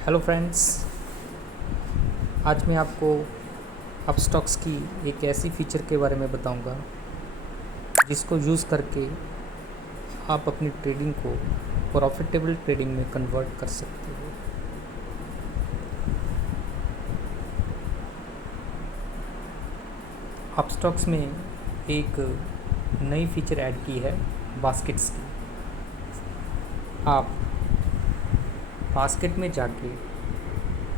Hello friends. आज मैं आपको अपस्टॉक्स की एक ऐसी फ़ीचर के बारे में बताऊंगा जिसको यूज़ करके आप अपनी ट्रेडिंग को प्रॉफिटेबल ट्रेडिंग में कन्वर्ट कर सकते हो। अपस्टॉक्स में एक नई फ़ीचर ऐड की है बास्केट्स की। आप बास्केट में जाके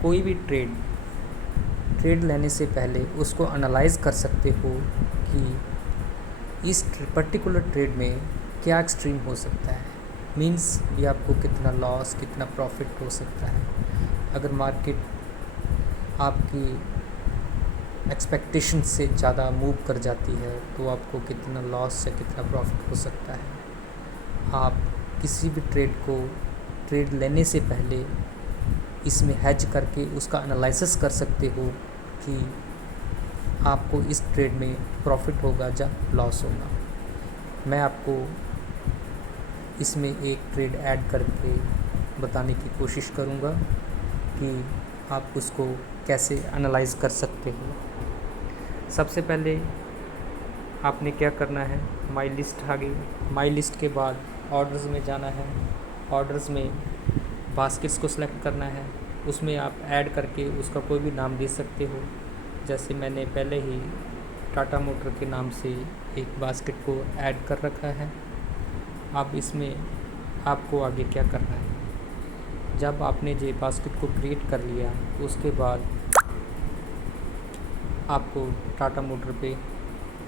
कोई भी ट्रेड लेने से पहले उसको एनालाइज़ कर सकते हो कि इस पर्टिकुलर ट्रेड में क्या एक्सट्रीम हो सकता है, मींस ये आपको कितना लॉस कितना प्रॉफिट हो सकता है। अगर मार्केट आपकी एक्सपेक्टेशन से ज़्यादा मूव कर जाती है तो आपको कितना लॉस या कितना प्रॉफिट हो सकता है। आप किसी भी ट्रेड लेने से पहले इसमें हेज करके उसका एनालिसिस कर सकते हो कि आपको इस ट्रेड में प्रॉफिट होगा या लॉस होगा। मैं आपको इसमें एक ट्रेड ऐड करके बताने की कोशिश करूँगा कि आप उसको कैसे एनालाइज़ कर सकते हो। सबसे पहले आपने क्या करना है, माई लिस्ट आ गई। माई लिस्ट के बाद ऑर्डर्स में जाना है। ऑर्डर्स में बास्केट्स को सिलेक्ट करना है। उसमें आप ऐड करके उसका कोई भी नाम दे सकते हो। जैसे मैंने पहले ही टाटा मोटर के नाम से एक बास्केट को ऐड कर रखा है। अब इसमें आपको आगे क्या करना है, जब आपने ये बास्केट को क्रिएट कर लिया उसके बाद आपको टाटा मोटर पे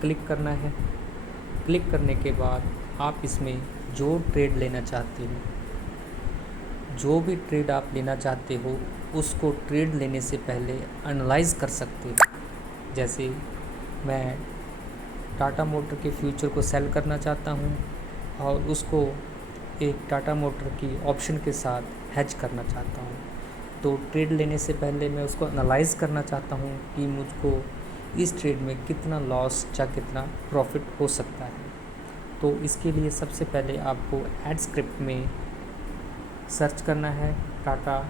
क्लिक करना है। क्लिक करने के बाद आप इसमें जो ट्रेड लेना चाहते हो, जो भी ट्रेड आप लेना चाहते हो उसको ट्रेड लेने से पहले एनालाइज़ कर सकते हो। जैसे मैं टाटा मोटर के फ्यूचर को सेल करना चाहता हूँ और उसको एक टाटा मोटर की ऑप्शन के साथ हेज करना चाहता हूँ, तो ट्रेड लेने से पहले मैं उसको एनालाइज़ करना चाहता हूँ कि मुझको इस ट्रेड में कितना लॉस या कितना प्रॉफिट हो सकता है। तो इसके लिए सबसे पहले आपको एड स्क्रिप्ट में सर्च करना है टाटा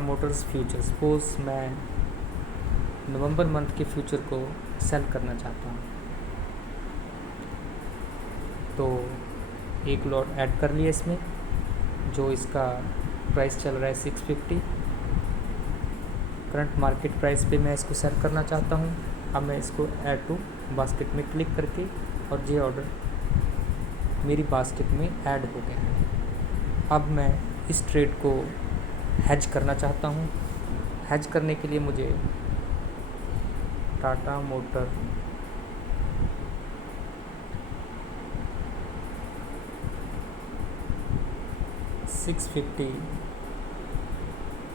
मोटर्स फ्यूचर। सपोज मैं नवंबर मंथ के फ्यूचर को सेल करना चाहता हूँ, तो एक लॉट ऐड कर लिया इसमें। जो इसका प्राइस चल रहा है 650, करंट मार्केट प्राइस पे मैं इसको सेल करना चाहता हूँ। अब मैं इसको ऐड टू बास्केट में क्लिक करके और ये ऑर्डर मेरी बास्केट में ऐड हो गया है। अब मैं इस ट्रेड को हेज करना चाहता हूँ। हेज करने के लिए मुझे टाटा मोटर $650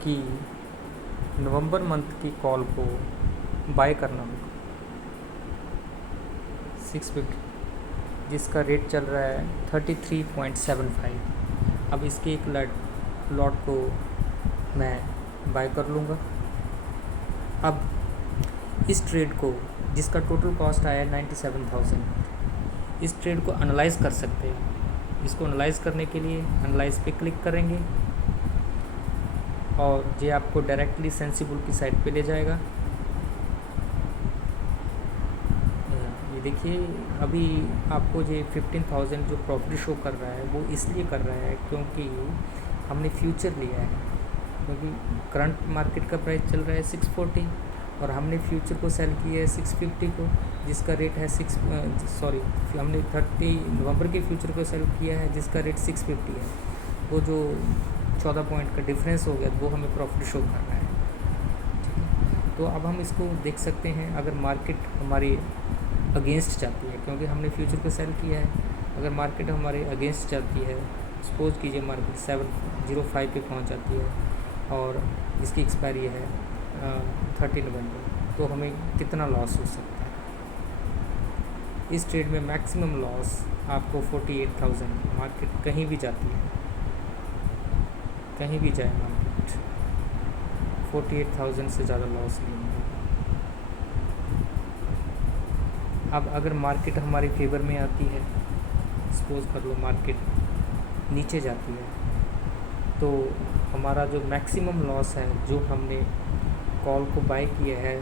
की नवंबर मंथ की कॉल को बाय करना होगा। 650 जिसका रेट चल रहा है 33.75। अब इसके एक लॉट को मैं बाय कर लूँगा। अब इस ट्रेड को, जिसका टोटल कॉस्ट आया है 97,000, इस ट्रेड को एनालाइज़ कर सकते हैं। इसको एनालाइज़ करने के लिए एनालाइज़ पे क्लिक करेंगे और ये आपको डायरेक्टली सेंसिबल की साइट पे ले जाएगा। ये देखिए, अभी आपको ये 15,000 जो प्रॉफिट शो कर रहा है वो इसलिए कर रहा है क्योंकि हमने फ्यूचर लिया है। क्योंकि करंट मार्केट का प्राइस चल रहा है 640 और हमने फ्यूचर को सेल किया है 650 को, जिसका रेट है हमने 30 नवंबर के फ्यूचर को सेल किया है जिसका रेट 650 है। वो जो 14 पॉइंट का डिफरेंस हो गया वो हमें प्रॉफिट शो कर रहा है। ठीक है, तो अब हम इसको देख सकते हैं। अगर मार्केट हमारी अगेंस्ट जाती है, क्योंकि हमने फ्यूचर को सेल किया है, अगर मार्केट हमारे अगेंस्ट जाती है, सपोज कीजिए मार्केट 705 पे पहुंच जाती है और जिसकी एक्सपायरी है 30 नवंबर, तो हमें कितना लॉस हो सकता है। इस ट्रेड में मैक्सिमम लॉस आपको 48,000, मार्केट कहीं भी जाती है, कहीं भी जाए मार्केट, 48,000 से ज़्यादा लॉस नहीं है। अब अगर मार्केट हमारे फेवर में आती है सपोज कर लो मार्केट नीचे जाती है, तो हमारा जो मैक्सिमम लॉस है, जो हमने कॉल को बाय किया है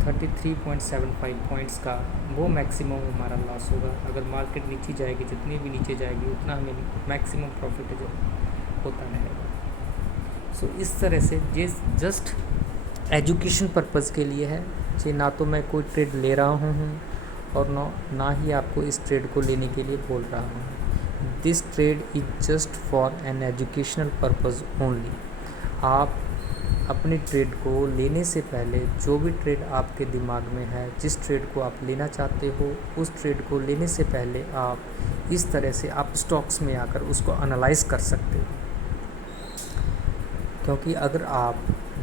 33.75 पॉइंट्स का, वो मैक्सिमम हमारा लॉस होगा। अगर मार्केट नीचे जाएगी, जितनी भी नीचे जाएगी, उतना हमें मैक्सिमम प्रॉफिट जो होता रहेगा। सो इस तरह से ये जस्ट एजुकेशन पर्पज़ के लिए है, ये ना तो मैं कोई ट्रेड ले रहा हूँ और ना ही आपको इस ट्रेड को लेने के लिए बोल रहा हूँ। This trade is just for an educational purpose only. आप अपने ट्रेड को लेने से पहले जो भी ट्रेड आपके दिमाग में है, जिस ट्रेड को आप लेना चाहते हो, उस ट्रेड को लेने से पहले आप इस तरह से आप स्टॉक्स में आकर उसको एनालाइज कर सकते हो। क्योंकि अगर आप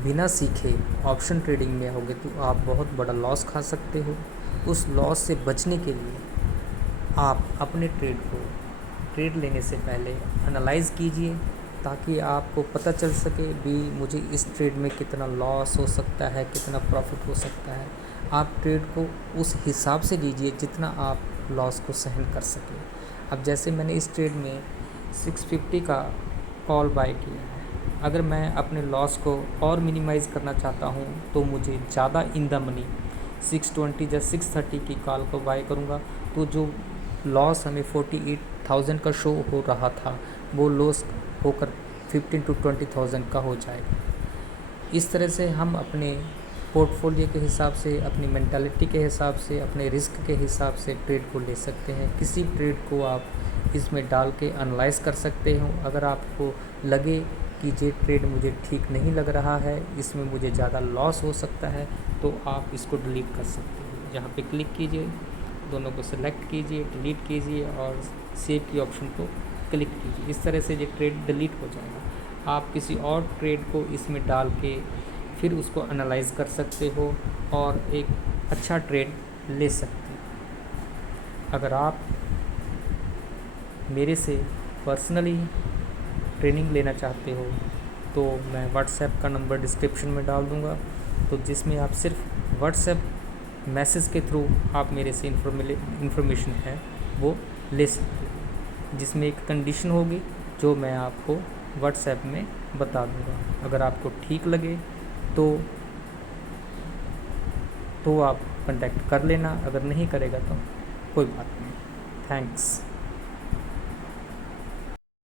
बिना सीखे ऑप्शन ट्रेडिंग में आओगे तो आप बहुत बड़ा लॉस खा सकते हो। उस लॉस से बचने के लिए आप अपने ट्रेड लेने से पहले एनालाइज़ कीजिए, ताकि आपको पता चल सके भी मुझे इस ट्रेड में कितना लॉस हो सकता है, कितना प्रॉफिट हो सकता है। आप ट्रेड को उस हिसाब से लीजिए जितना आप लॉस को सहन कर सकें। अब जैसे मैंने इस ट्रेड में 650 का कॉल बाय किया है, अगर मैं अपने लॉस को और मिनिमाइज़ करना चाहता हूँ तो मुझे ज़्यादा इन द मनी 620 या 630 की कॉल को बाय करूँगा, तो जो लॉस हमें 48,000 का शो हो रहा था, वो लॉस होकर 15 to 20,000 का हो जाएगा। इस तरह से हम अपने पोर्टफोलियो के हिसाब से, अपनी मेंटालिटी के हिसाब से, अपने रिस्क के हिसाब से ट्रेड को ले सकते हैं। किसी ट्रेड को आप इसमें डाल के एनालाइज़ कर सकते हो। अगर आपको लगे कि ये ट्रेड मुझे ठीक नहीं लग रहा है, इसमें मुझे ज़्यादा लॉस हो सकता है, तो आप इसको डिलीट कर सकते हो। यहाँ पे क्लिक कीजिए, दोनों को सेलेक्ट कीजिए, डिलीट कीजिए और सेव की ऑप्शन को क्लिक कीजिए। इस तरह से ये ट्रेड डिलीट हो जाएगा। आप किसी और ट्रेड को इसमें डाल के फिर उसको एनालाइज़ कर सकते हो और एक अच्छा ट्रेड ले सकते हो। अगर आप मेरे से पर्सनली ट्रेनिंग लेना चाहते हो तो मैं व्हाट्सएप का नंबर डिस्क्रिप्शन में डाल दूँगा, तो जिसमें आप सिर्फ व्हाट्सएप मैसेज के थ्रू आप मेरे से इन्फॉर्मेशन है वो ले सकते हो, जिसमें एक कंडीशन होगी जो मैं आपको व्हाट्सएप में बता दूँगा। अगर आपको ठीक लगे तो आप कांटेक्ट कर लेना, अगर नहीं करेगा तो कोई बात नहीं। थैंक्स।